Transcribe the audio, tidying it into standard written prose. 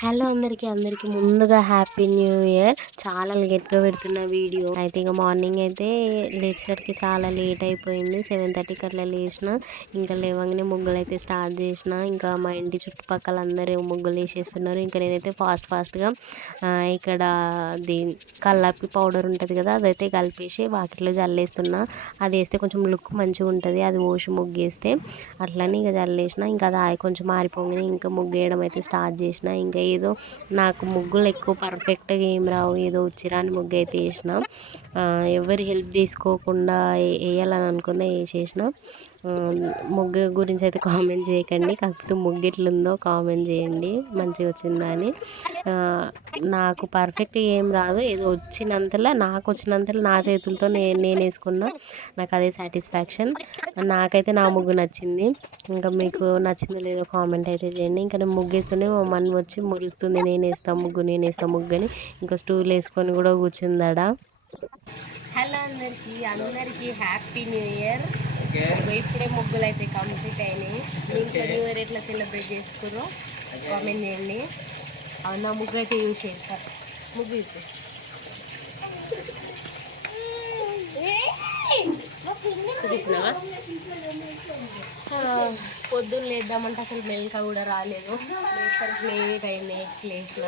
Hello అందరికీ ముందుగా happy new year. చాలా లేట్గా పెడుతున్న వీడియో అయితే ఇక మార్నింగ్ అయితే లేచేసరికి చాలా లేట్ అయిపోయింది. 7:30కి అట్లా లేచిన. ఇంకా లేవగానే ముగ్గులు అయితే స్టార్ట్ చేసిన. ఇంకా మా ఇంటి చుట్టుపక్కల అందరూ ముగ్గులు వేసేస్తున్నారు. ఇంకా నేనైతే ఫాస్ట్గా ఇక్కడ అది కల్లాపి పౌడర్ ఉంటుంది కదా, అదైతే కలిపేసి వాకిట్లో జల్లేస్తున్నా. అది వేస్తే కొంచెం లుక్ మంచిగా ఉంటుంది, అది ఓసి ముగ్గు వేస్తే. అట్లని ఇక జల్లేసిన. ఇంకా అది కొంచెం ఆరిపోగానే ఇంకా ముగ్గు వేయడం అయితే స్టార్ట్ చేసిన. ఇంకా ఏదో నాకు ముగ్గులు ఎక్కువ పర్ఫెక్ట్గా ఏం రావు, ఏదో చిరాని ముగ్గు అయితే వేసిన. ఎవరి హెల్ప్ తీసుకోకుండా వేయాలని అనుకున్న వేసేసిన. ముగ్గు గురించి అయితే కామెంట్ చేయకండి, కాకపోతే ముగ్గు ఎట్లుందో కామెంట్ చేయండి మంచిగా వచ్చిందా అని. నాకు పర్ఫెక్ట్గా ఏం రాదు, ఏదో నాకు వచ్చినంతలో నా చేతులతో నేను వేసుకున్నా. నాకు అదే సాటిస్ఫాక్షన్. నాకైతే నా ముగ్గు నచ్చింది. ఇంకా మీకు నచ్చిందో లేదో కామెంట్ అయితే చేయండి. ఇంకా నేను ముగ్గు వేస్తుంటే మా మమ్మీ వచ్చి మురుస్తుంది, నేనేస్తా ముగ్గు అని. ఇంకా స్టూల్ వేసుకొని కూడా కూర్చుందాడ. హలో అందరికీ హ్యాపీ న్యూ ఇయర్. ఇప్పుడే ముగ్గులు అయితే కంప్లీట్ అయినాయి. ఇంట్లో న్యూ ఇయర్ ఎట్లా సెలబ్రేట్ చేసుకుర్రో కామెంట్ చేయండి. నా ముగ్గు అయితే యూజ్ చేయండి. ఫస్ట్ ముగ్గు చూసినావా? పొద్దున్న లేద్దామంటే అసలు మెలక కూడా రాలేదు. లేసరికి లేట్ అయింది, లేచిన.